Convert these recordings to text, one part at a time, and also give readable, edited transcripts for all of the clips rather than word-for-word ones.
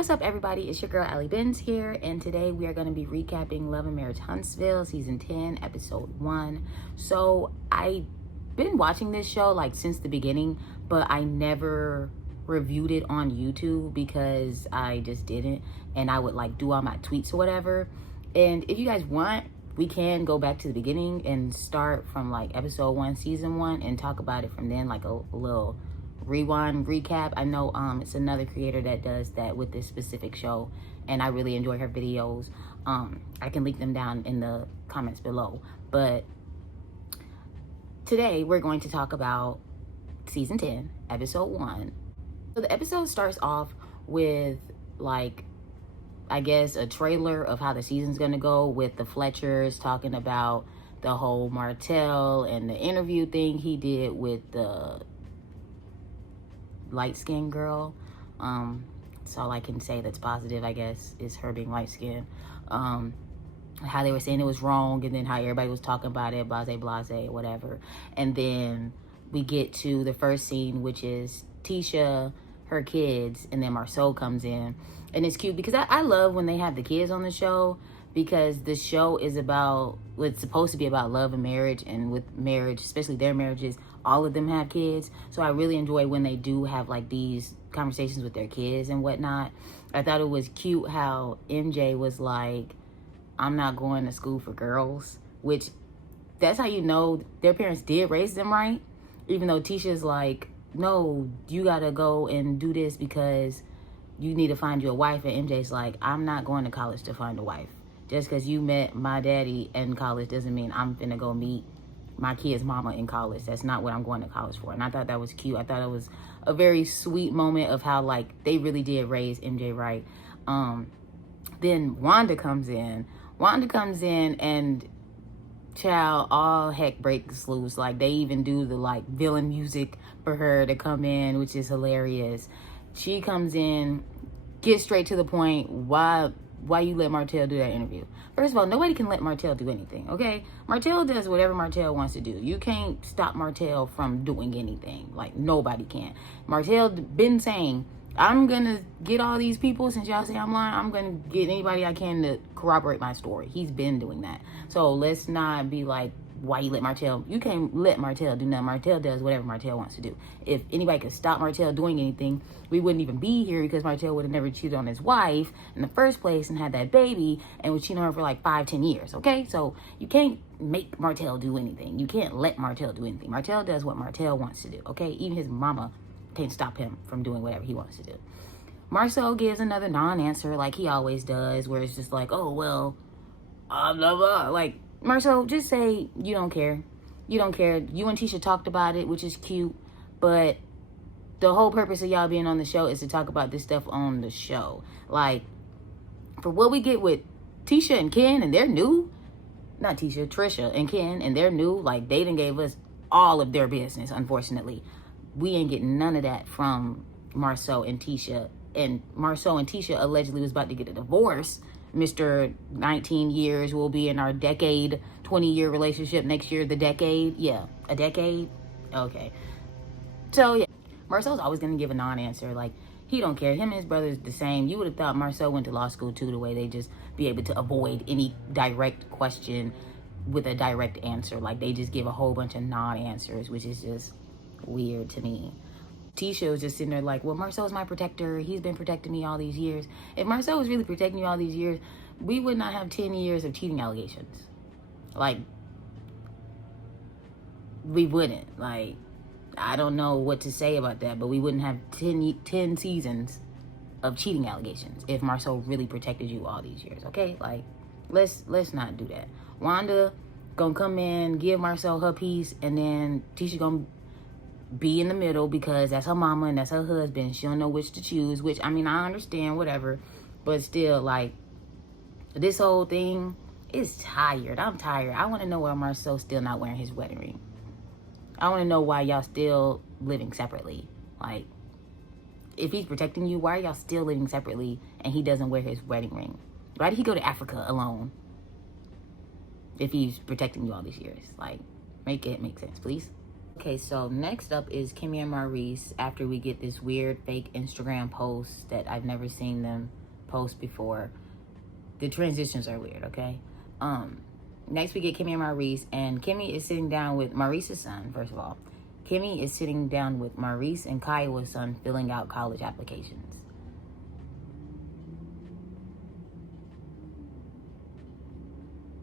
What's up, everybody? It's your girl AlleyBenz here, and today we are going to be recapping Love and Marriage Huntsville season 10 episode 1. So I've been watching this show like since the beginning, but I never reviewed it on YouTube because I just didn't, and I would like do all my tweets or whatever. And if you guys want, we can go back to the beginning and start from like episode 1 season 1 and talk about it from then, like a little rewind recap. I know it's another creator that does that with this specific show, and I really enjoy her videos. I can link them down in the comments below. But today we're going to talk about season 10 episode 1. So the episode starts off with like, I guess, a trailer of how the season's gonna go, with the Fletchers talking about the whole Martell and the interview thing he did with the light-skinned girl. That's all I can say that's positive, I guess, is her being light-skinned. How they were saying it was wrong, and then how everybody was talking about it, blase, whatever. And then we get to the first scene, which is Tisha, her kids, and then Marceau comes in. And it's cute because I love when they have the kids on the show, because the show is about, well, it's supposed to be about love and marriage, and with marriage, especially their marriages, all of them have kids. So I really enjoy when they do have like these conversations with their kids and whatnot. I thought it was cute how MJ was like, I'm not going to school for girls, which that's how you know their parents did raise them right. Even though Tisha's like, no, you gotta go and do this because you need to find you a wife. And MJ's like, I'm not going to college to find a wife. Just because you met my daddy in college doesn't mean I'm finna go meet my kid's mama in college. That's not what I'm going to college for. And I thought that was cute. I thought it was a very sweet moment of how like they really did raise MJ right. Then Wanda comes in. And child, all heck breaks loose. Like they even do the like villain music for her to come in, which is hilarious. She comes in, gets straight to the point. Why you let Martell do that interview? First of all, nobody can let Martell do anything, okay? Martell does whatever Martell wants to do. You can't stop Martell from doing anything. Like, nobody can. Martell been saying, I'm gonna get all these people, since y'all say I'm lying, I'm gonna get anybody I can to corroborate my story. He's been doing that. So let's not be like, why you let Martell? You can't let Martell do nothing. Martell does whatever Martell wants to do. If anybody could stop Martell doing anything, we wouldn't even be here, because Martell would have never cheated on his wife in the first place and had that baby and was cheating on her for like 5-10 years, okay? So you can't make Martell do anything. You can't let Martell do anything. Martell does what Martell wants to do, okay? Even his mama can't stop him from doing whatever he wants to do. Marceau gives another non-answer like he always does, where it's just like, oh, well, blah, blah. Like, Marceau, just say you don't care. You don't care. You and Tisha talked about it, which is cute, but the whole purpose of y'all being on the show is to talk about this stuff on the show. Like, for what we get with Tisha and Ken, and they're new, not Tisha, Trisha and Ken, and they're new, like, they done gave us all of their business, unfortunately. We ain't getting none of that from Marceau and Tisha. And Marceau and Tisha allegedly was about to get a divorce. Mr. 19 years will be in our decade, 20-year relationship next year, the decade. Yeah, a decade? Okay. So, yeah, Marceau's always going to give a non-answer. Like, he don't care. Him and his brother's the same. You would have thought Marceau went to law school, too, the way they just be able to avoid any direct question with a direct answer. Like, they just give a whole bunch of non-answers, which is just weird to me. Tisha was just sitting there like, well, Marceau's my protector. He's been protecting me all these years. If Marceau was really protecting you all these years, we would not have 10 years of cheating allegations. Like, we wouldn't. Like, I don't know what to say about that, but we wouldn't have 10 seasons of cheating allegations if Marceau really protected you all these years, okay? Like, let's not do that. Wanda gonna come in, give Marceau her piece, and then Tisha gonna be in the middle because that's her mama and that's her husband. She don't know which to choose, which, I mean, I understand, whatever, but still, like, this whole thing is tired. I'm tired. I want to know why Marceau's still not wearing his wedding ring. I want to know why y'all still living separately. Like, if he's protecting you, why are y'all still living separately and he doesn't wear his wedding ring? Why did he go to Africa alone if he's protecting you all these years? Like, make it make sense, please. Okay, so next up is Kimmy and Maurice after we get this weird fake Instagram post that I've never seen them post before. The transitions are weird, okay? Next we get Kimmy and Maurice, and Kimmy is sitting down with Maurice's son, first of all. Kimmy is sitting down with Maurice and Kiowa's son filling out college applications.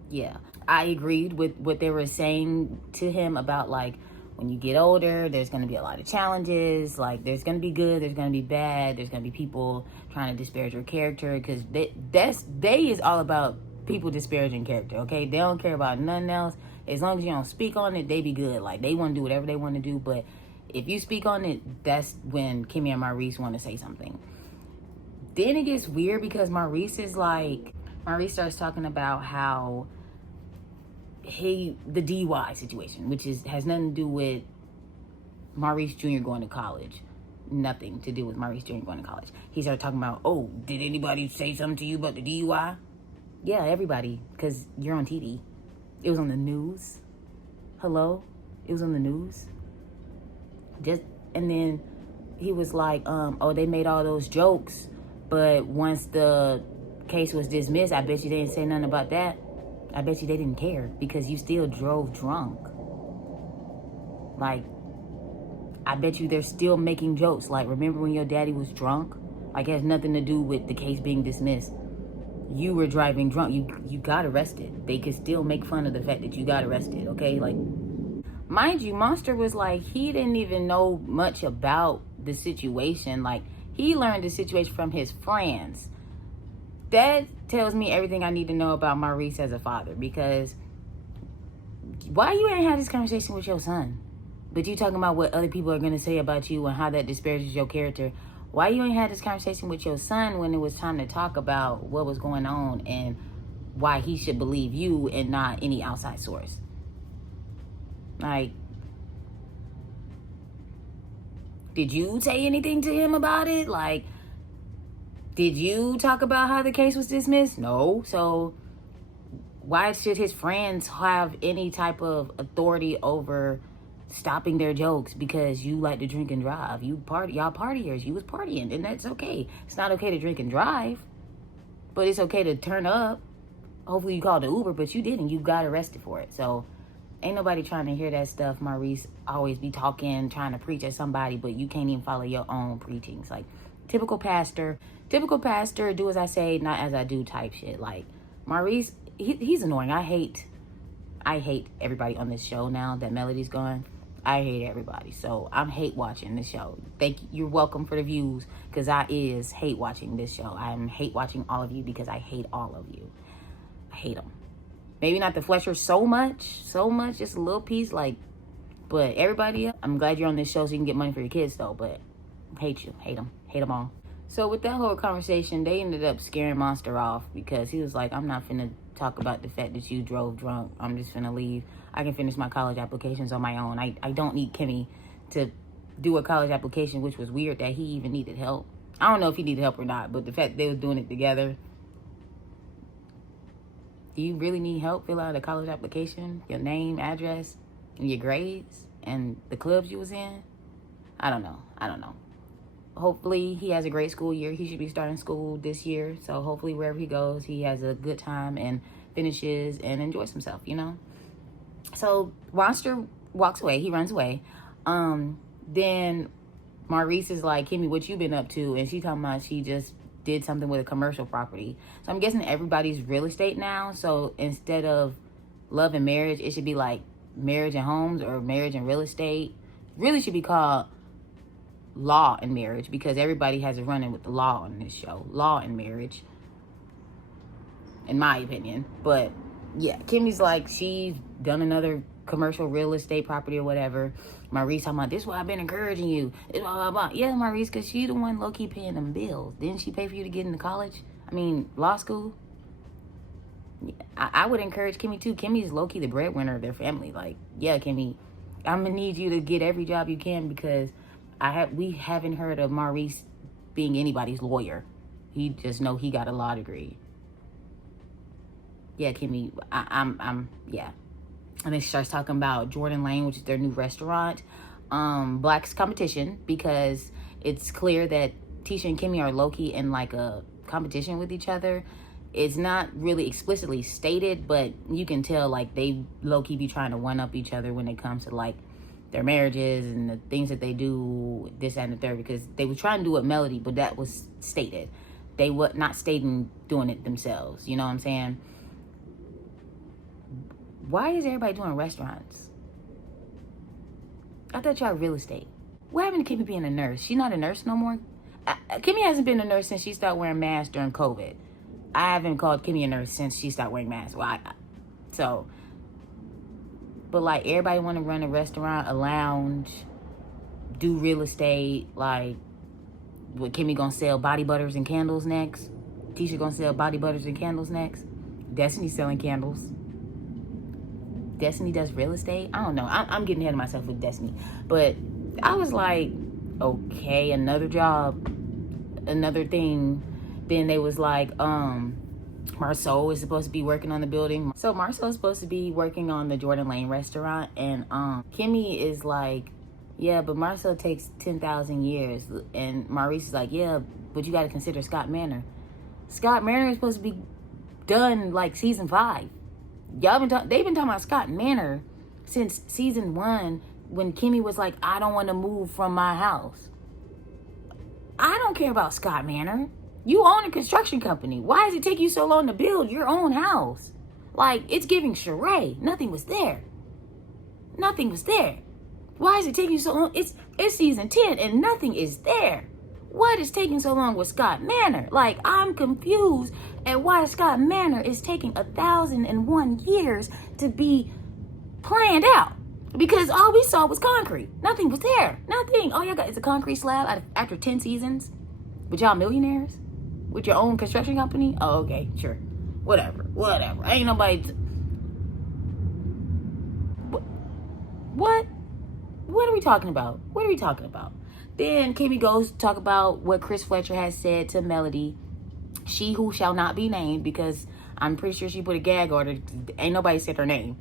Yeah, I agreed with what they were saying to him about, like, when you get older, there's going to be a lot of challenges. Like, there's going to be good, there's going to be bad, there's going to be people trying to disparage your character, because they is all about people disparaging character, okay? They don't care about nothing else. As long as you don't speak on it, they be good. Like, they want to do whatever they want to do, but if you speak on it, that's when Kimmy and Maurice want to say something. Then it gets weird because Maurice starts talking about how the DUI situation, which has nothing to do with Maurice Jr. going to college. Nothing to do with Maurice Jr. going to college. He started talking about, oh, did anybody say something to you about the DUI? Yeah, everybody, because you're on TV. It was on the news. Hello? It was on the news. And then he was like, oh, they made all those jokes, but once the case was dismissed, I bet you they didn't say nothing about that. I bet you they didn't care because you still drove drunk. Like, I bet you they're still making jokes. Like, remember when your daddy was drunk? Like, it has nothing to do with the case being dismissed. You were driving drunk. You got arrested. They could still make fun of the fact that you got arrested, okay? Like, mind you, Monster was like, he didn't even know much about the situation. Like, he learned the situation from his friends. That tells me everything I need to know about Maurice as a father, because why you ain't had this conversation with your son? But you talking about what other people are going to say about you and how that disparages your character. Why you ain't had this conversation with your son when it was time to talk about what was going on and why he should believe you and not any outside source? Like, did you say anything to him about it? Like, did you talk about how the case was dismissed? No. So why should his friends have any type of authority over stopping their jokes because you like to drink and drive? Y'all partiers. You was partying, and that's okay. It's not okay to drink and drive, but it's okay to turn up. Hopefully you called the Uber, but you didn't. You got arrested for it. So ain't nobody trying to hear that stuff. Maurice always be talking, trying to preach at somebody, but you can't even follow your own preachings. Like, typical pastor, do as I say, not as I do type shit. Like, Maurice, he's annoying. I hate everybody on this show now that Melody's gone. I hate everybody. So I'm hate watching this show. Thank you. You're welcome for the views, because I is hate watching this show. I'm hate watching all of you because I hate all of you. I hate them. Maybe not the Fletcher so much, just a little piece, like, but everybody else, I'm glad you're on this show so you can get money for your kids though, but hate them all. So with that whole conversation, they ended up scaring Monster off because he was like, I'm not finna talk about the fact that you drove drunk. I'm just finna leave. I can finish my college applications on my own. I don't need Kimmy to do a college application, which was weird that he even needed help. I don't know if he needed help or not, but the fact they was doing it together. Do you really need help? Fill out a college application, your name, address, and your grades, and the clubs you was in? I don't know. Hopefully he has a great school year. He should be starting school this year. So hopefully wherever he goes, he has a good time and finishes and enjoys himself, you know? So Monster walks away. He runs away. Then Maurice is like, Kimmy, what you been up to? And she talking about she just did something with a commercial property. So I'm guessing everybody's real estate now. So instead of love and marriage, it should be like marriage and homes or marriage and real estate. Really should be called law and marriage, because everybody has a run-in with the law on this show. Law and marriage, in my opinion. But yeah, Kimmy's like, she's done another commercial real estate property or whatever. Maurice talking about, this is why I've been encouraging you. Blah, blah, blah. Yeah, Maurice, because she the one low-key paying them bills. Didn't she pay for you to get into college? Law school? I would encourage Kimmy too. Kimmy's low-key the breadwinner of their family. Like, yeah, Kimmy, I'm gonna need you to get every job you can, because we haven't heard of Maurice being anybody's lawyer. He just know he got a law degree. Yeah, Kimmy, yeah. And then she starts talking about Jordan Lane, which is their new restaurant. Black's competition, because it's clear that Tisha and Kimmy are low-key in like a competition with each other. It's not really explicitly stated, but you can tell like they low-key be trying to one-up each other when it comes to like their marriages and the things that they do, this, and the third, because they were trying to do it Melody, but that was stated. They were not stating doing it themselves. You know what I'm saying? Why is everybody doing restaurants? I thought y'all real estate. What happened to Kimmy being a nurse? She's not a nurse no more? Kimmy hasn't been a nurse since she started wearing masks during COVID. I haven't called Kimmy a nurse since she started wearing masks. But like everybody want to run a restaurant, a lounge, do real estate. Like, what, Kimmy gonna sell body butters and candles next? Tisha gonna sell body butters and candles next? Destiny selling candles. Destiny does real estate. I don't know. I'm getting ahead of myself with Destiny. But I was like, okay, another job, another thing. Then they was like, Marceau is supposed to be working on the building. So Marceau is supposed to be working on the Jordan Lane restaurant. And Kimmy is like, yeah, but Marceau takes 10,000 years. And Maurice is like, yeah, but you got to consider Scott Manor. Scott Manor is supposed to be done like season 5. They've been talking about Scott Manor since season 1, when Kimmy was like, I don't want to move from my house. I don't care about Scott Manor. You own a construction company. Why does it take you so long to build your own house? Like, it's giving charade. Nothing was there. Nothing was there. Why is it taking so long? It's season 10 and nothing is there. What is taking so long with Scott Manor? Like, I'm confused at why Scott Manor is taking 1,001 years to be planned out. Because all we saw was concrete. Nothing was there. Nothing. All y'all got is a concrete slab after 10 seasons. But y'all millionaires? With your own construction company? Oh, okay, sure. Whatever. Ain't nobody... What? What are we talking about? Then Kimmy goes to talk about what Chris Fletcher has said to Melody. She who shall not be named, because I'm pretty sure she put a gag order. Ain't nobody said her name.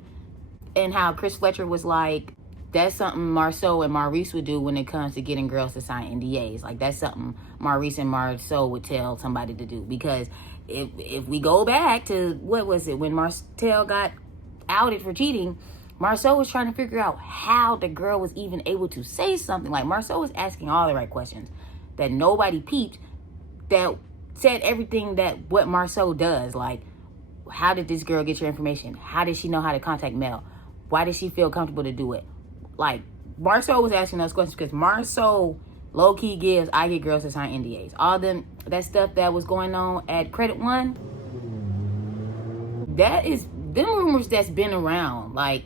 And how Chris Fletcher was like, that's something Marceau and Maurice would do when it comes to getting girls to sign NDAs. Like, that's something Maurice and Marceau would tell somebody to do. Because if we go back to, what was it, when Marcel got outed for cheating, Marceau was trying to figure out how the girl was even able to say something. Like, Marceau was asking all the right questions that nobody peeped, that said everything that what Marceau does. Like, how did this girl get your information? How did she know how to contact Mel? Why did she feel comfortable to do it? Like, Marceau was asking those questions because Marceau low-key gives I get girls to sign NDAs. All that stuff that was going on at Credit One, that is them rumors that's been around. Like,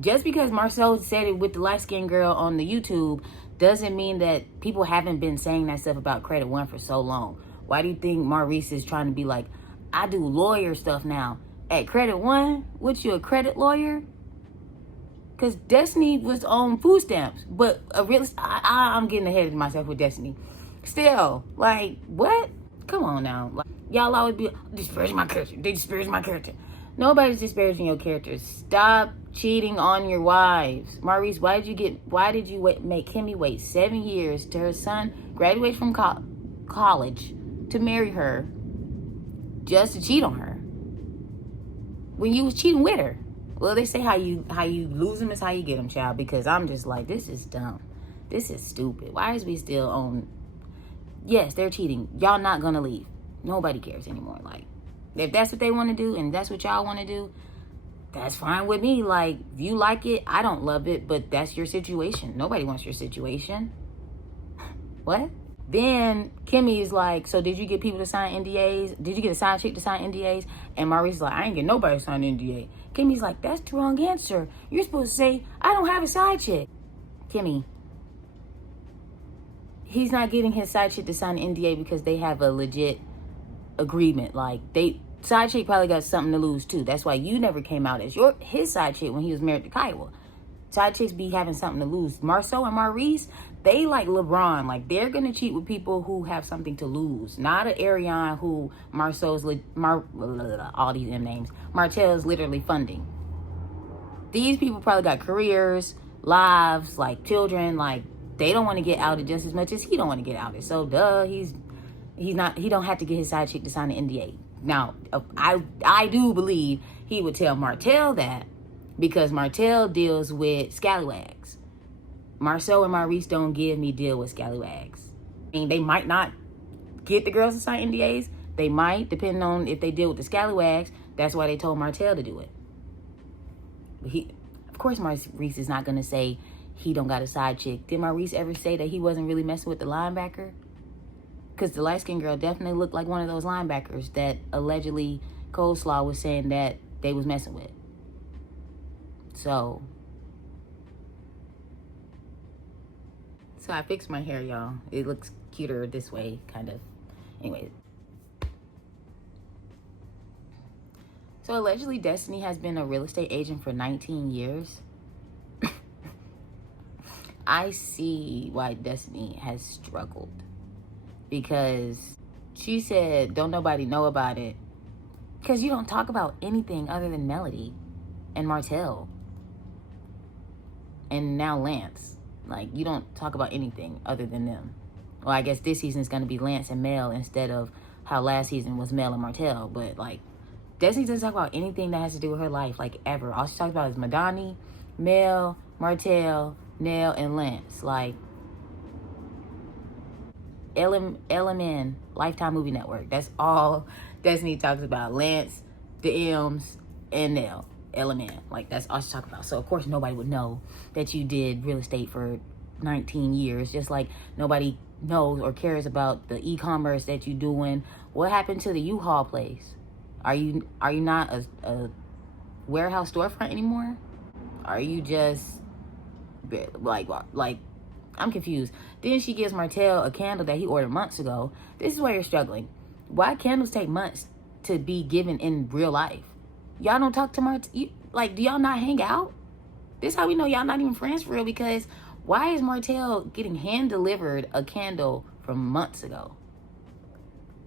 just because Marceau said it with the light-skinned girl on the YouTube doesn't mean that people haven't been saying that stuff about Credit One for so long. Why do you think Maurice is trying to be like, I do lawyer stuff now at Credit One? What, you a credit lawyer? Because Destiny was on food stamps. But I'm getting ahead of myself with Destiny. Still, like, what? Come on now. Like, y'all always be disparaging my character. They disparage my character. Nobody's disparaging your character. Stop cheating on your wives. Maurice, why did you make Kimmy wait 7 years till her son graduates from college to marry her just to cheat on her when you was cheating with her? Well, they say how you lose them is how you get them, child. Because I'm just like, this is dumb. This is stupid. Why is we still on? Yes, they're cheating. Y'all not gonna leave. Nobody cares anymore. Like, if that's what they want to do and that's what y'all want to do, that's fine with me. Like, if you like it, I don't love it, but that's your situation. Nobody wants your situation. What? Then Kimmy is like, so did you get people to sign NDAs? Did you get a side chick to sign NDAs? And Maurice is like, I ain't get nobody to sign an NDA. Kimmy's like, that's the wrong answer. You're supposed to say, I don't have a side chick. Kimmy, he's not getting his side chick to sign an NDA because they have a legit agreement. Like, side chick probably got something to lose too. That's why you never came out as his side chick when he was married to Kiowa. Side chicks be having something to lose. Marceau and Maurice, they like LeBron. Like, they're gonna cheat with people who have something to lose. Not an Ariane who all these M names. Martell's literally funding. these people probably got careers, lives, like children, like they don't want to get outed just as much as he don't want to get outed. So he don't have to get his side chick to sign an NDA. Now, I do believe he would tell Martell that, because Martell deals with scallywags. Marcel and Maurice don't give me deal with scallywags. I mean, they might not get the girls to sign NDAs. They might, depending on if they deal with the scallywags. That's why they told Martell to do it. But of course, Maurice is not going to say he don't got a side chick. Did Maurice ever say that he wasn't really messing with the linebacker? Because the light-skinned girl definitely looked like one of those linebackers that allegedly Coleslaw was saying that they was messing with. So I fixed my hair, y'all. It looks cuter this way, kind of. Anyway. So allegedly, Destiny has been a real estate agent for 19 years. I see why Destiny has struggled. Because she said, don't nobody know about it. Because you don't talk about anything other than Melody and Martell. And now Lance. Like, you don't talk about anything other than them. Well, I guess this season is going to be Lance and Mel instead of how last season was Mel and Martell. But, like, Destiny doesn't talk about anything that has to do with her life, like, ever. All she talks about is Madani, Mel, Martell, Nell, and Lance. Like, LMN, Lifetime Movie Network. That's all Destiny talks about. Lance, the M's, and Nell. LMN. Like, that's all she talks about. So, of course, nobody would know that you did real estate for 19 years. Just like nobody knows or cares about the e-commerce that you're doing. What happened to the U-Haul place? Are you not a warehouse storefront anymore? Are you just like I'm confused. Then she gives Martell a candle that he ordered months ago. This is why you're struggling. Why candles take months to be given in real life? Y'all don't talk to Martell. Like, do y'all not hang out? This is how we know y'all not even friends for real, because why is Martell getting hand-delivered a candle from months ago?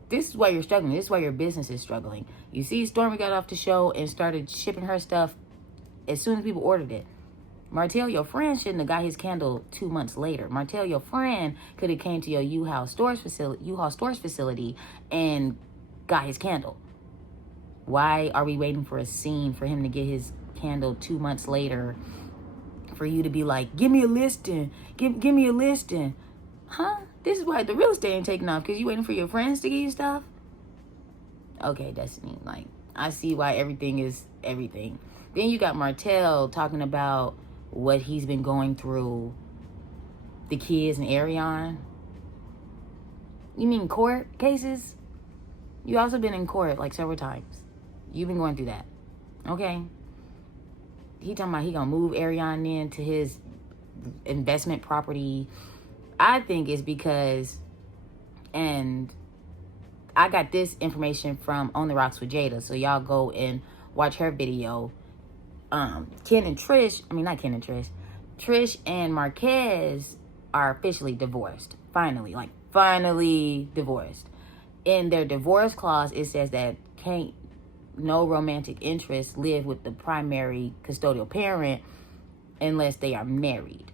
This is why you're struggling. This is why your business is struggling. You see, Stormy got off the show and started shipping her stuff as soon as people ordered it. Martell, your friend, shouldn't have got his candle 2 months later. Martell, your friend, could have came to your U-Haul stores facility and got his candle. Why are we waiting for a scene for him to get his candle 2 months later for you to be like, give me a listing, give me a listing? Huh? This is why the real estate ain't taking off, because you waiting for your friends to give you stuff? Okay, Destiny, like, I see why everything is everything. Then you got Martell talking about what he's been going through, the kids and Arion. You mean court cases? You also been in court like several times. You've been going through that. Okay? He talking about he gonna move Arion into his investment property. I think it's because, and I got this information from On the Rocks with Jada, so y'all go and watch her video. Trish and Marquez are officially divorced. Finally divorced. In their divorce clause, it says that no romantic interest live with the primary custodial parent unless they are married.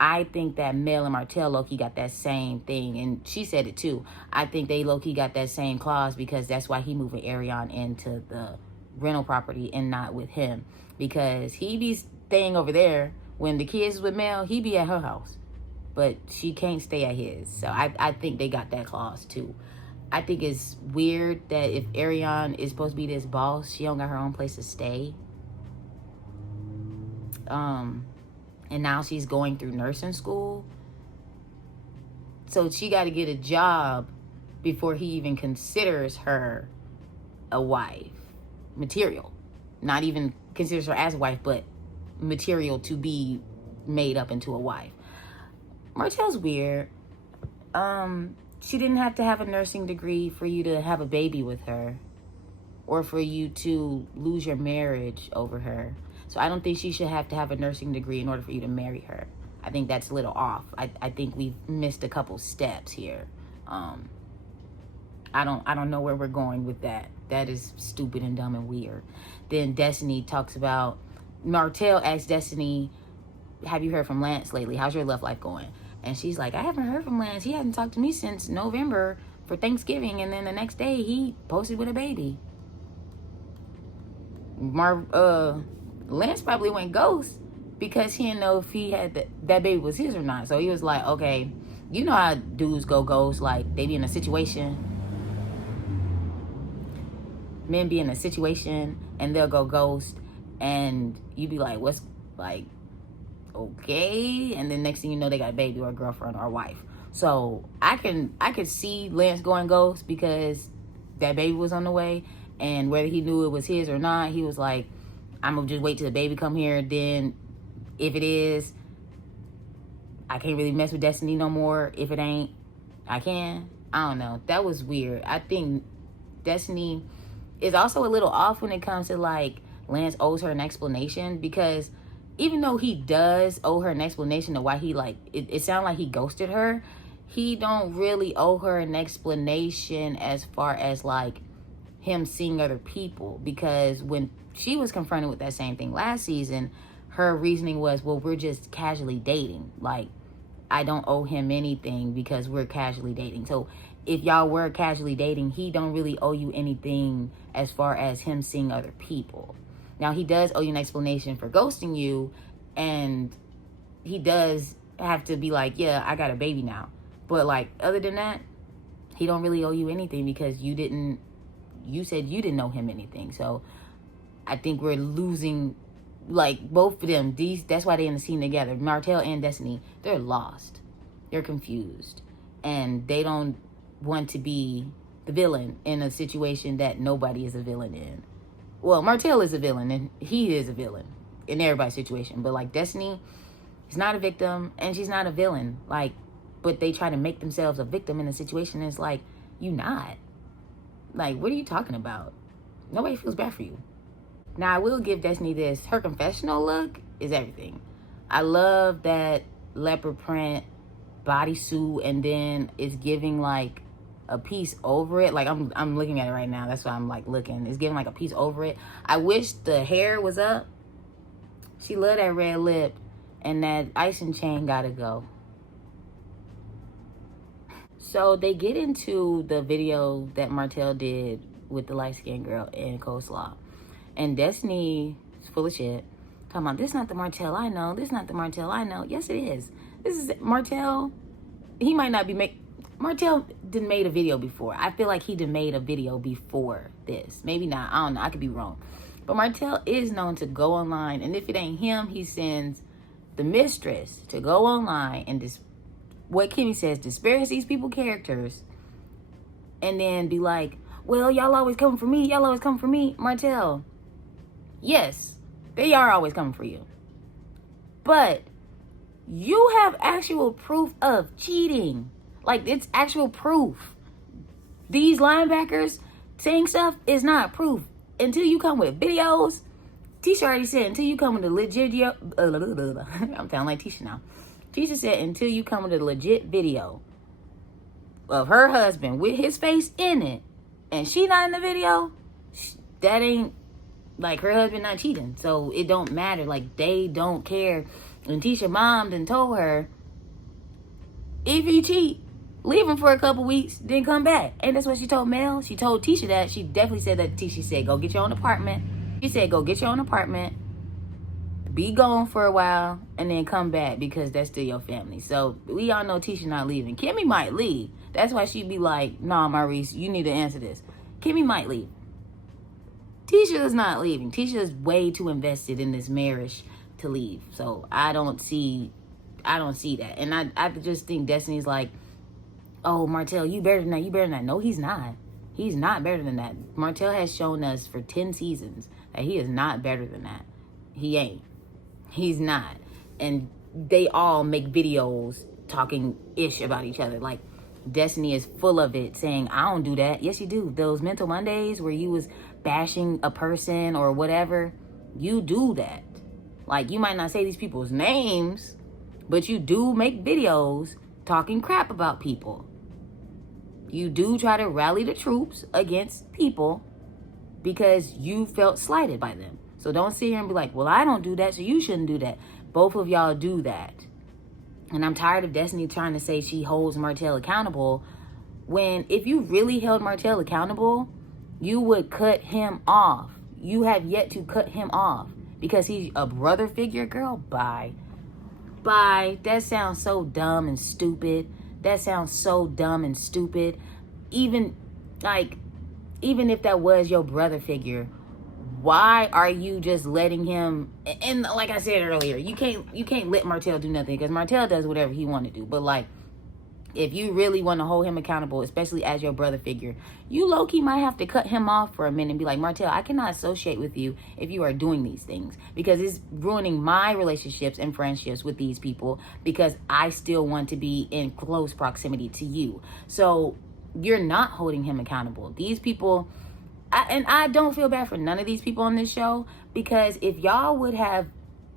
I think that Mel and Martell low-key got that same thing, and she said it too. I think they low-key got that same clause because that's why he moving Arion into the rental property and not with him, because he be staying over there. When the kids with Mel, he be at her house, but she can't stay at his. So I think they got that clause too. I think it's weird that if Arion is supposed to be this boss, she don't got her own place to stay. And now she's going through nursing school. So she got to get a job before he even considers her a wife. Material. Not even considers her as a wife, but material to be made up into a wife. Martell's weird. She didn't have to have a nursing degree for you to have a baby with her, or for you to lose your marriage over her. So I don't think she should have to have a nursing degree in order for you to marry her. I think that's a little off. I think we've missed a couple steps here. I don't know where we're going with that. That is stupid and dumb and weird. Then Destiny talks about Martell asked Destiny, have you heard from Lance lately? How's your love life going? And she's like, I haven't heard from Lance. He hasn't talked to me since November for Thanksgiving. And then the next day he posted with a baby. Lance probably went ghost because he didn't know if he had that baby was his or not. So he was like, okay, you know how dudes go ghost, like they be in a situation, men be in a situation and they'll go ghost, and you be like, what's like, okay, and then next thing you know they got a baby or a girlfriend or a wife. So I could see Lance going ghost because that baby was on the way, and whether he knew it was his or not, he was like, I'm gonna just wait till the baby come here, then if it is, I can't really mess with Destiny no more. If it ain't, I can. I don't know. That was weird. I think Destiny is also a little off when it comes to like Lance owes her an explanation, because even though he does owe her an explanation to why he like it sounded like he ghosted her, he don't really owe her an explanation as far as like him seeing other people, because when she was confronted with that same thing last season, her reasoning was, well, we're just casually dating. Like, I don't owe him anything because we're casually dating. So if y'all were casually dating, he don't really owe you anything as far as him seeing other people. Now, he does owe you an explanation for ghosting you, and he does have to be like, yeah, I got a baby now. But like, other than that, he don't really owe you anything because you said you didn't owe him anything. So I think we're losing, like, both of them. That's why they're in the scene together. Martell and Destiny, they're lost. They're confused. And they don't want to be the villain in a situation that nobody is a villain in. Well, Martell is a villain, and he is a villain in everybody's situation. But, like, Destiny is not a victim, and she's not a villain. Like, but they try to make themselves a victim in a situation, and it's like, you not. Like, what are you talking about? Nobody feels bad for you. Now, I will give Destiny this. Her confessional look is everything. I love that leopard print bodysuit, and then it's giving, like, a piece over it. Like, I'm looking at it right now. That's why I'm, like, looking. It's giving, like, a piece over it. I wish the hair was up. She loved that red lip, and that icing chain gotta go. So, they get into the video that Martell did with the light-skinned girl in Coleslaw. And Destiny is full of shit. Talking about, this not the Martell I know. This not the Martell I know. Yes, it is. This is Martell. He might not be Martell done made a video before. I feel like he done made a video before this. Maybe not. I don't know. I could be wrong. But Martell is known to go online. And if it ain't him, he sends the mistress to go online and what Kimmy says, disparage these people characters. And then be like, well, y'all always coming for me. Y'all always coming for me. Martell. Yes, they are always coming for you. But you have actual proof of cheating. Like, it's actual proof. These linebackers saying stuff is not proof. Until you come with videos, Tisha already said, until you come with a legit video. I'm sounding like Tisha now. Tisha said, until you come with a legit video of her husband with his face in it, and she not in the video, that ain't, like, her husband not cheating. So it don't matter. Like, they don't care. And Tisha mom done told her, if you cheat, leave him for a couple weeks, then come back. And that's what she told Mel. She told Tisha that. She definitely said that to Tisha. She said, go get your own apartment. She said, go get your own apartment, be gone for a while, and then come back, because that's still your family. So we all know Tisha not leaving. Kimmy might leave. That's why she'd be like, nah, Maurice, you need to answer this. Kimmy might leave. Tisha is not leaving. Tisha is way too invested in this marriage to leave. So I don't see that. And I just think Destiny's like, oh, Martell, you better than that. You better than that. No, he's not. He's not better than that. Martell has shown us for 10 seasons that he is not better than that. He ain't. He's not. And they all make videos talking ish about each other. Like, Destiny is full of it, saying, I don't do that. Yes, you do. Those Mental Mondays where you was bashing a person or whatever, you do that. Like, you might not say these people's names, but you do make videos talking crap about people. You do try to rally the troops against people because you felt slighted by them. So So don't sit here and be like, well, I don't do that, so you shouldn't do that. Both of y'all do that. And I'm tired of Destiny trying to say she holds Martell accountable, when if you really held Martell accountable, you would cut him off. You have yet to cut him off because he's a brother figure. Girl, bye. Bye. That sounds so dumb and stupid. That sounds so dumb and stupid. Even if that was your brother figure, why are you just letting him? And like I said earlier, you can't let Martell do nothing, because Martell does whatever he want to do. But like, if you really want to hold him accountable, especially as your brother figure, you low-key might have to cut him off for a minute and be like, Martell, I cannot associate with you if you are doing these things, because it's ruining my relationships and friendships with these people, because I still want to be in close proximity to you. So you're not holding him accountable. These people, I don't feel bad for none of these people on this show, because if y'all would have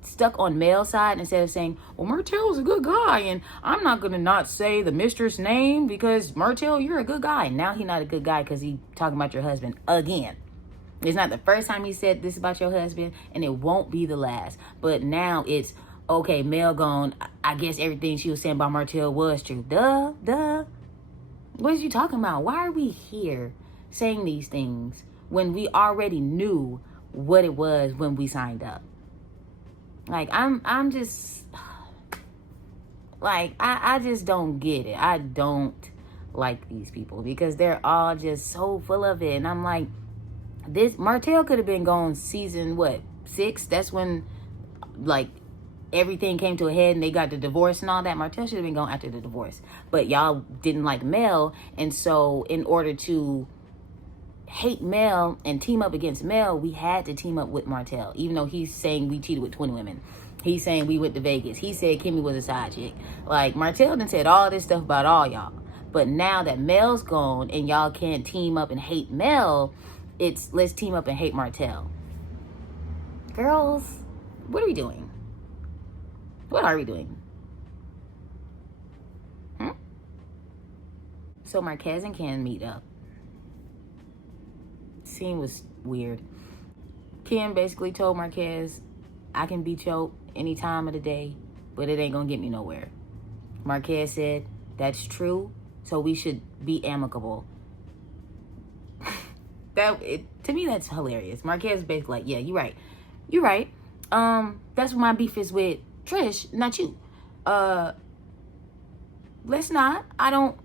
stuck on male side instead of saying, well, Martell's a good guy and I'm not gonna not say the mistress name because Martell, you're a good guy. Now he's not a good guy because he talking about your husband again. It's not the first time he said this about your husband, and it won't be the last. But now it's, okay, Mel gone, I guess everything she was saying about Martell was true. Duh. What is you talking about? Why are we here saying these things when we already knew what it was when we signed up? Like, I'm just, like, I just don't get it. I don't like these people because they're all just so full of it. And I'm like, this, Martell could have been gone season, 6? That's when, like, everything came to a head and they got the divorce and all that. Martell should have been gone after the divorce. But y'all didn't like Mel. And so in order to hate Mel and team up against Mel, we had to team up with Martell, even though he's saying we cheated with 20 women. He's saying we went to Vegas. He said Kimmy was a side chick. Like, Martell done said all this stuff about all y'all. But now that Mel's gone and y'all can't team up and hate Mel, it's let's team up and hate Martell. Girls, what are we doing? What are we doing? So Marquez and Ken meet up. Scene was weird. Ken basically told Marquez, I can beat you any time of the day, but it ain't gonna get me nowhere. Marquez said, that's true, so we should be amicable. To me, that's hilarious. Marquez basically like, yeah, you're right. That's what my beef is with Trish, not you. Let's not. I don't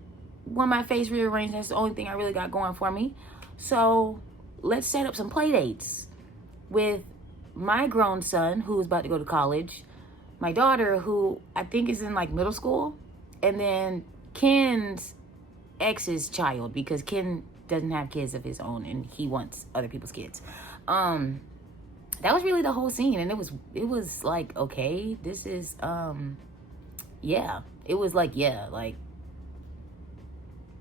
want my face rearranged. That's the only thing I really got going for me. So let's set up some play dates with my grown son, who is about to go to college, my daughter, who I think is in like middle school, and then Ken's ex's child, because Ken doesn't have kids of his own and he wants other people's kids. That was really the whole scene, and it was like, okay, this is yeah. It was like, yeah, like,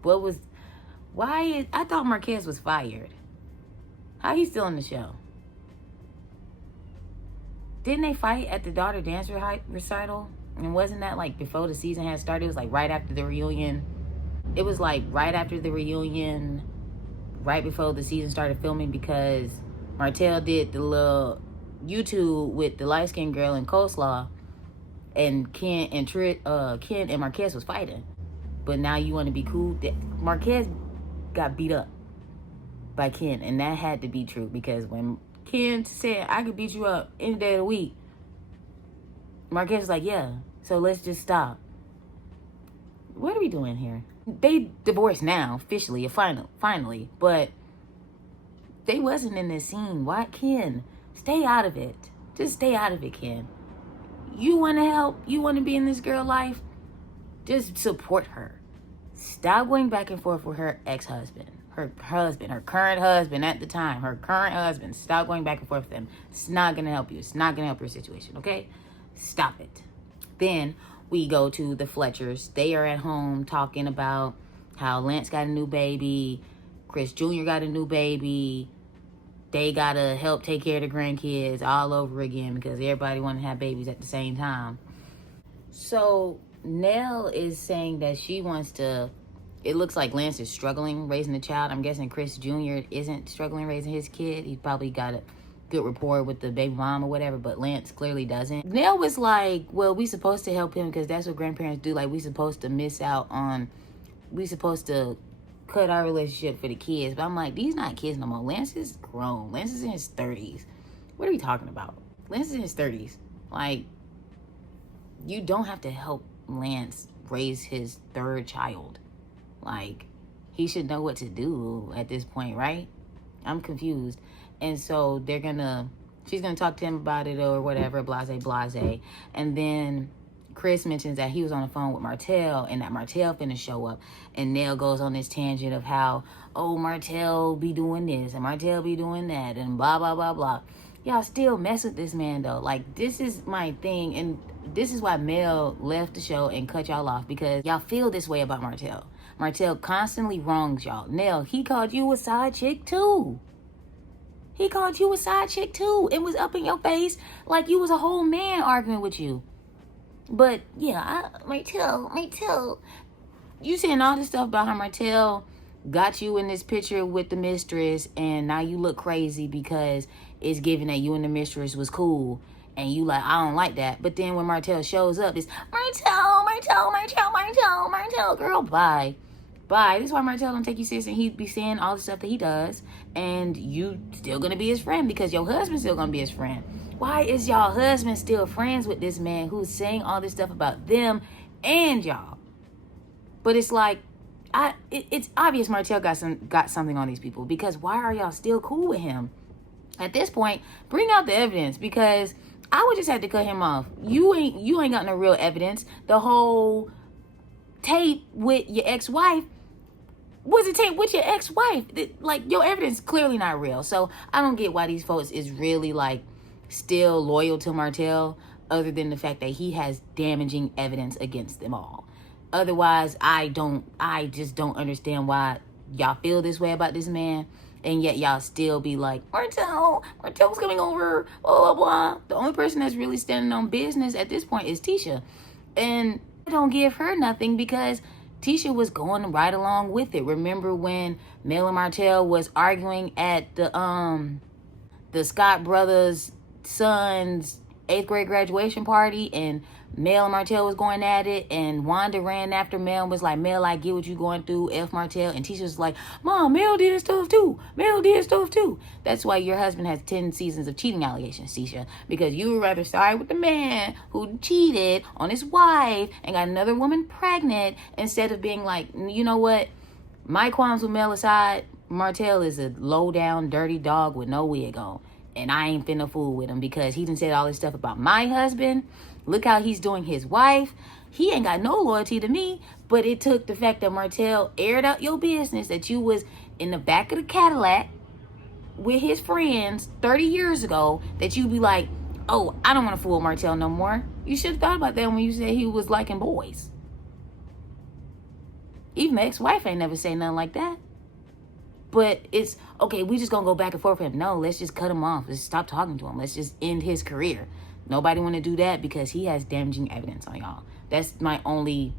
I thought Marquez was fired. How he still in the show? Didn't they fight at the daughter dance recital? And wasn't that like before the season had started? It was like right after the reunion. It was like right after the reunion, right before the season started filming, because Martell did the little YouTube with the light-skinned girl in Coleslaw, and Ken and Marquez was fighting. But now you want to be cool? Marquez got beat up by Ken, and that had to be true, because when Ken said, I could beat you up any day of the week, Marquez was like, yeah, so let's just stop. What are we doing here? They divorced now, officially, finally, but they wasn't in this scene. Why, Ken? Stay out of it. Just stay out of it, Ken. You want to help? You want to be in this girl's life? Just support her. Stop going back and forth with her ex-husband. Her current husband at the time. Her current husband. Stop going back and forth with them. It's not going to help you. It's not going to help your situation, okay? Stop it. Then we go to the Fletchers. They are at home talking about how Lance got a new baby. Chris Jr. got a new baby. They got to help take care of the grandkids all over again because everybody want to have babies at the same time. So Nell is saying that she wants to, it looks like Lance is struggling raising the child. I'm guessing Chris Jr. isn't struggling raising his kid. He probably got good rapport with the baby mom or whatever, but Lance clearly doesn't. Nell was like, well, we supposed to help him because that's what grandparents do. Like, we supposed to cut our relationship for the kids. But I'm like, these not kids no more. Lance is grown. Lance is in his 30s. What are we talking about? Lance is in his 30s. Like, you don't have to help Lance raise his third child. Like, he should know what to do at this point, right? I'm confused. And so she's gonna talk to him about it or whatever, blase, blase. And then Chris mentions that he was on the phone with Martell and that Martell finna show up. And Nell goes on this tangent of how, oh, Martell be doing this and Martell be doing that and blah, blah, blah, blah. Y'all still mess with this man, though. Like, this is my thing. And this is why Mel left the show and cut y'all off, because y'all feel this way about Martell. Martell constantly wrongs y'all. Nell, he called you a side chick, too. He called you a side chick, too. It was up in your face like you was a whole man arguing with you. But, yeah, Martell. You saying all this stuff about how Martell got you in this picture with the mistress, and now you look crazy because it's given that you and the mistress was cool. And you like, I don't like that. But then when Martell shows up, it's Martell, girl, bye. This is why Martell don't take you serious, and he be saying all the stuff that he does, and you still gonna be his friend because your husband's still gonna be his friend. Why is y'all husband still friends with this man who's saying all this stuff about them and y'all? But it's like, it's obvious Martell got something on these people, because why are y'all still cool with him? At this point, bring out the evidence, because I would just have to cut him off. You ain't got no real evidence. The whole tape with your ex-wife was a tape with your ex-wife. Like, your evidence clearly not real. So I don't get why these folks is really like still loyal to Martell, other than the fact that he has damaging evidence against them all. Otherwise, I just don't understand why y'all feel this way about this man, and yet y'all still be like, Martell's coming over, blah, blah, blah. The only person that's really standing on business at this point is Tisha. And I don't give her nothing because Tisha was going right along with it. Remember when Mel and Martell was arguing at the Scott brothers' son's 8th grade graduation party, and Mel and Martell was going at it, and Wanda ran after Mel and was like, Mel, I get what you're going through, F Martell. And Tisha was like, Mom, Mel did stuff too. That's why your husband has 10 seasons of cheating allegations, Tisha, because you were rather side with the man who cheated on his wife and got another woman pregnant, instead of being like, you know what, my qualms with Mel aside, Martell is a low down dirty dog with no wig on, and I ain't finna fool with him because he done said all this stuff about my husband. Look how he's doing his wife. He ain't got no loyalty to me. But it took the fact that Martell aired out your business, that you was in the back of the Cadillac with his friends 30 years ago, that you be like, oh, I don't want to fool Martell no more. You should have thought about that when you said he was liking boys. Even the ex-wife ain't never say nothing like that. But it's, okay, we just gonna go back and forth with him. No, let's just cut him off. Let's stop talking to him. Let's just end his career. Nobody want to do that because he has damaging evidence on y'all. That's the only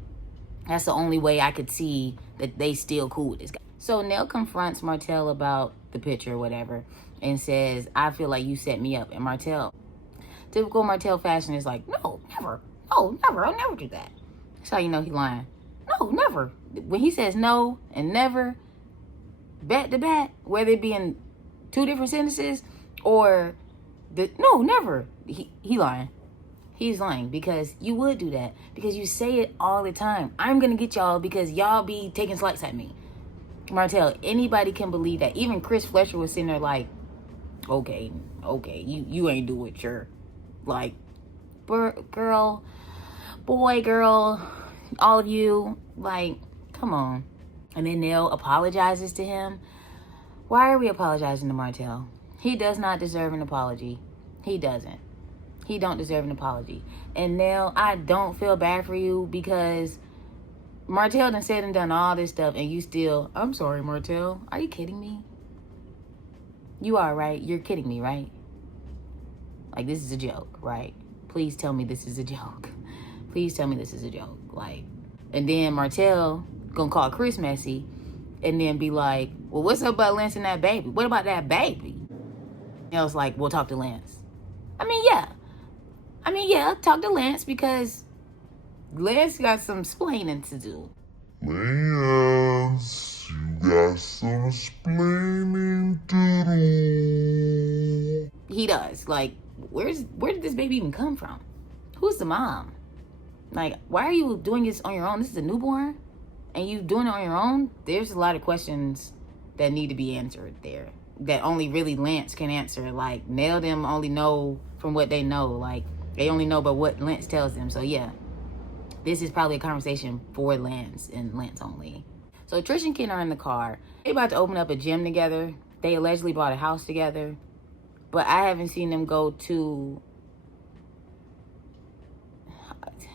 way I could see that they still cool with this guy. So Nell confronts Martell about the picture or whatever and says, I feel like you set me up. And Martell, typical Martell fashion, is like, no, never. No, never. I'll never do that. That's how you know he lying. No, never. When he says no and never, back to back, whether it be in 2 different sentences or no, never. He lying. He's lying, because you would do that. Because you say it all the time. I'm going to get y'all because y'all be taking slights at me. Martell, anybody can believe that. Even Chris Fletcher was sitting there like, okay, you ain't do it, sure. Like, girl, boy, girl, all of you, like, come on. And then Nell apologizes to him. Why are we apologizing to Martell? He does not deserve an apology. He doesn't. He don't deserve an apology. And Nell, I don't feel bad for you, because Martell done said and done all this stuff, and you still, I'm sorry, Martell. Are you kidding me? You are, right? You're kidding me, right? Like, this is a joke, right? Please tell me this is a joke. Please tell me this is a joke. Like, and then Martell gonna call Chris messy and then be like, well, what's up about Lance and that baby? What about that baby? I was like, we'll talk to Lance. Yeah, talk to Lance because Lance got some explaining to do. Lance, you got some explaining to do. He does. Like, where did this baby even come from? Who's the mom? Like, why are you doing this on your own? This is a newborn and you doing it on your own? There's a lot of questions that need to be answered there that only really Lance can answer. Like, Nell them only know from what they know. Like, they only know but what Lance tells them. So yeah, this is probably a conversation for Lance and Lance only. So Trish and Ken are in the car. They about to open up a gym together. They allegedly bought a house together, but I haven't seen them go to.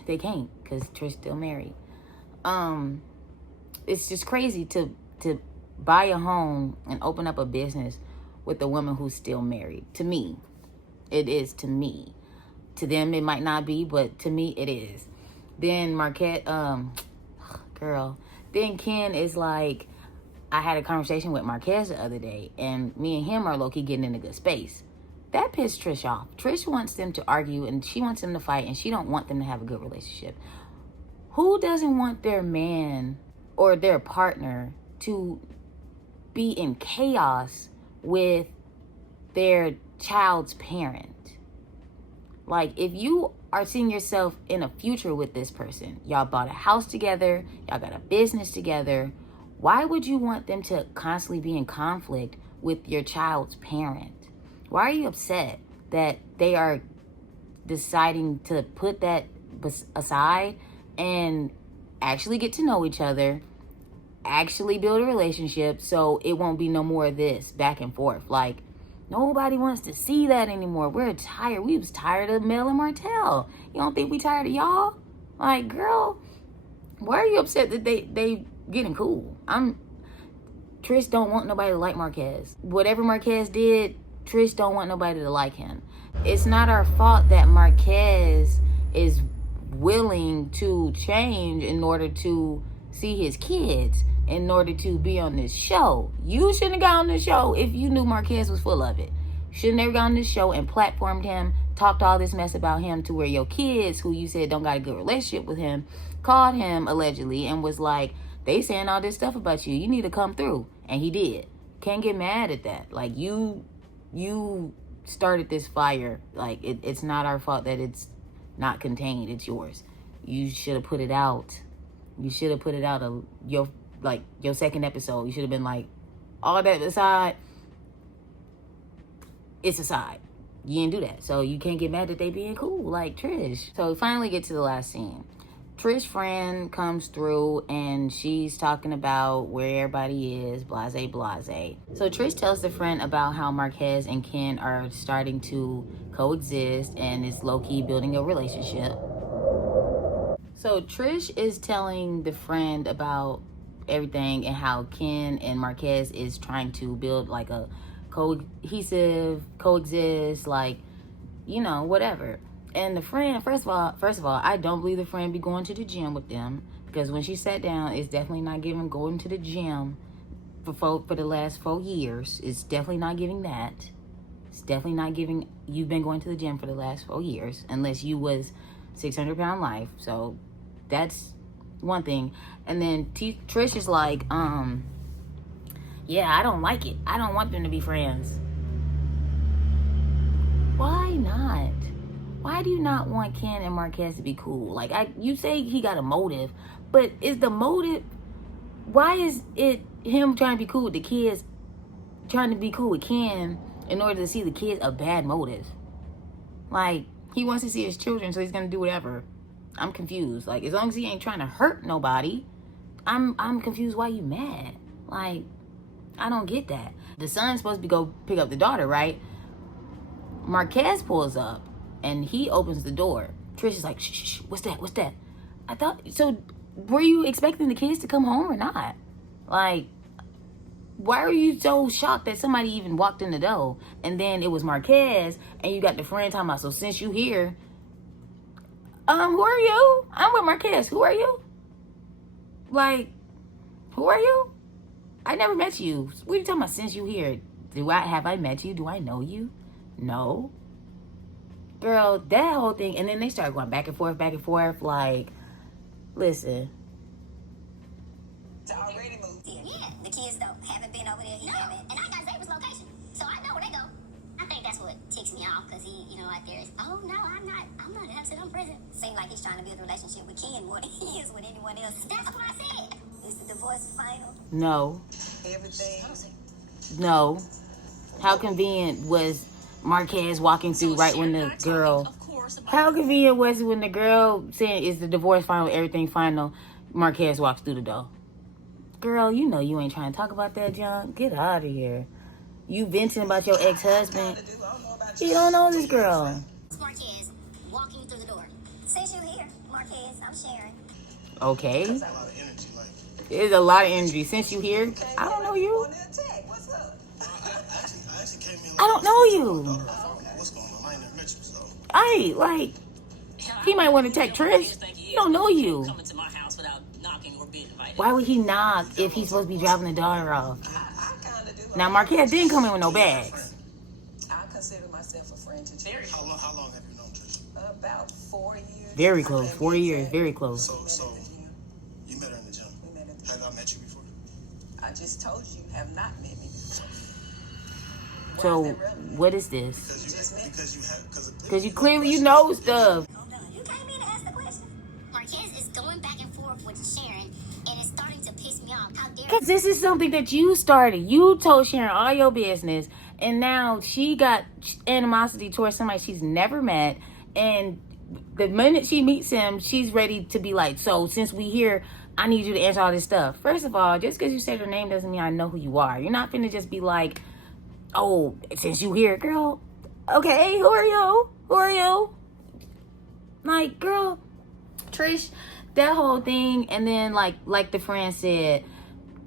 They can't because Trish still married. It's just crazy to buy a home and open up a business with a woman who's still married. To me, it is. To me, to them it might not be, but to me it is. Then Marquette, then Ken is like, I had a conversation with Marquez the other day, and me and him are low-key getting in a good space. That pissed Trish off. Trish wants them to argue, and she wants them to fight, and she don't want them to have a good relationship. Who doesn't want their man or their partner to be in chaos with their child's parent? Like, if you are seeing yourself in a future with this person, y'all bought a house together, y'all got a business together, why would you want them to constantly be in conflict with your child's parent? Why are you upset that they are deciding to put that aside and actually get to know each other, actually build a relationship so it won't be no more of this back and forth? Like, nobody wants to see that anymore. We're tired. We was tired of Mel and Martell. You don't think we tired of y'all? Like, girl, why are you upset that they getting cool? Trish don't want nobody to like Marquez. Whatever Marquez did, Trish don't want nobody to like him. It's not our fault that Marquez is willing to change in order to see his kids, in order to be on this show. You shouldn't have got on this show if you knew Marquez was full of it. You should have never got on this show and platformed him, talked all this mess about him to where your kids, who you said don't got a good relationship with him, called him allegedly and was like, they saying all this stuff about you. You need to come through. And he did. Can't get mad at that. Like, you started this fire. Like, it's not our fault that it's not contained. It's yours. You should have put it out. You should have put it out of your second episode. You should have been like, all that aside, it's aside. You didn't do that. So you can't get mad that they being cool, like Trish. So we finally get to the last scene. Trish's friend comes through and she's talking about where everybody is, blase. So Trish tells the friend about how Marquez and Ken are starting to coexist and is low-key building a relationship. So Trish is telling the friend about everything and how Ken and Marquez is trying to build like a coexist, like, you know, whatever. And the friend, first of all, I don't believe the friend be going to the gym with them, because when she sat down, it's definitely not giving going to the gym for the last 4 years. It's definitely not giving that. It's definitely not giving you've been going to the gym for the last 4 years, unless you was 600-pound life. So that's one thing. And then Trish is like, yeah, I don't like it. I don't want them to be friends. Why not? Why do you not want Ken and Marquez to be cool? Like, you say he got a motive, but is the motive, why is it him trying to be cool with the kids, trying to be cool with Ken in order to see the kids a bad motive? Like, he wants to see his children, so he's gonna do whatever. I'm confused. Like, as long as he ain't trying to hurt nobody, I'm confused why you mad. Like, I don't get that. The son's supposed to go pick up the daughter, right? Marquez pulls up and he opens the door. Trish is like, shh, what's that? I thought, so were you expecting the kids to come home or not? Like, why are you so shocked that somebody even walked in the door? And then it was Marquez, and you got the friend talking about, so since you here, who are you? I'm with Marquez. Who are you? Like, who are you? I never met you. What are you talking about, since you here? Have I met you? Do I know you? No. Girl, that whole thing, and then they started going back and forth, like, listen. It's already moved. Yeah, the kids though haven't been over there. He haven't. And I got Xavier's location, so I know where they go. I think that's what ticks me off, because he, out there is, oh no, I'm not absent, I'm present. Seems like he's trying to build a relationship with Ken more than he is with anyone else. That's what I said. Is the divorce final? No. Everything. No. How convenient was Marquez walking through right when the girl... How convenient was it when the girl saying, is the divorce final, everything final, Marquez walks through the door? Girl, you know you ain't trying to talk about that junk. Get out of here. You venting about your ex-husband. You don't know this girl. Marquez walking through the door. Since you're here, Marquez, I'm sharing. Okay. There's a lot of energy. Since you here, I don't know you. I don't know you. He might want to take Trish. He don't know you. Why would he knock if he's supposed to be dropping the daughter off? Now, Marquez didn't come in with no bags. I consider myself a friend to Trish. How long have you known Trish? About 4 years. Very close. 4 years. Very close. So you met her in the gym? We met in the Have gym. I met you before? I just told you have not met me before. So, what is this? Because you clearly know stuff. You came in to ask the question. Marquez is going back and forth with Sharon, and it's starting to piss me off. How dare Because this is something that you started. You told Sharon all your business, and now she got animosity towards somebody she's never met, and the minute she meets him, she's ready to be like, so since we here, I need you to answer all this stuff. First of all, just because you said her name doesn't mean I know who you are. You're not finna just be like, oh, since you here, girl, okay, who are you? Who are you? Like, girl, Trish, that whole thing, and then like the friend said,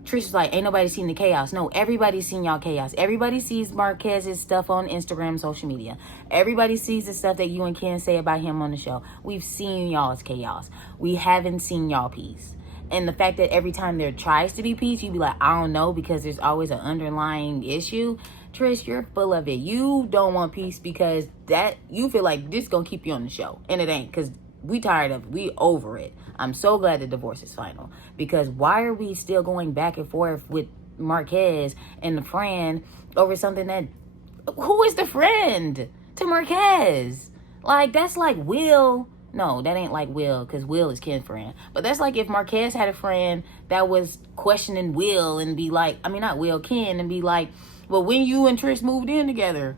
Trish was like, ain't nobody seen the chaos. No, everybody's seen y'all chaos. Everybody sees Marquez's stuff on Instagram, social media. Everybody sees the stuff that you and Ken say about him on the show. We've seen y'all's chaos. We haven't seen y'all peace. And the fact that every time there tries to be peace, you be like, I don't know, because there's always an underlying issue. Trish, you're full of it. You don't want peace because that you feel like this gonna keep you on the show, and it ain't, because we tired of it. We over it. I'm so glad the divorce is final, because why are we still going back and forth with Marquez and the friend over something that, who is the friend to Marquez? Like, that's like Will. No, that ain't like Will, because Will is Ken's friend. But that's like if Marquez had a friend that was questioning Will and be like, I mean, not Will, Ken, and be like, well, when you and Trish moved in together,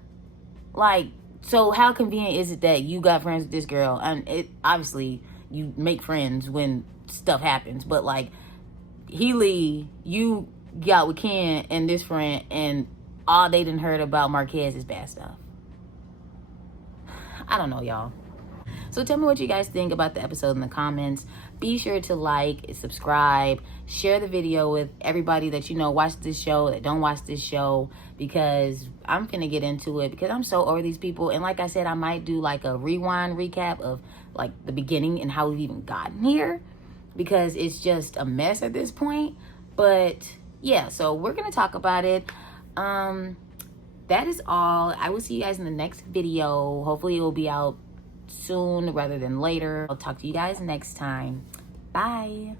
like, so how convenient is it that you got friends with this girl? And it obviously you make friends when stuff happens, but like Healy, you got with Ken and this friend, and all they done heard about Marquez is bad stuff. I don't know, y'all. So tell me what you guys think about the episode in the comments. Be sure to like, subscribe, share the video with everybody that you know watch this show, that don't watch this show, because I'm finna get into it, because I'm so over these people. And like I said, I might do like a rewind recap of like the beginning and how we've even gotten here, because it's just a mess at this point. But yeah, so we're gonna talk about it. That is all. I will see you guys in the next video. Hopefully it will be out soon rather than later. I'll talk to you guys next time. Bye.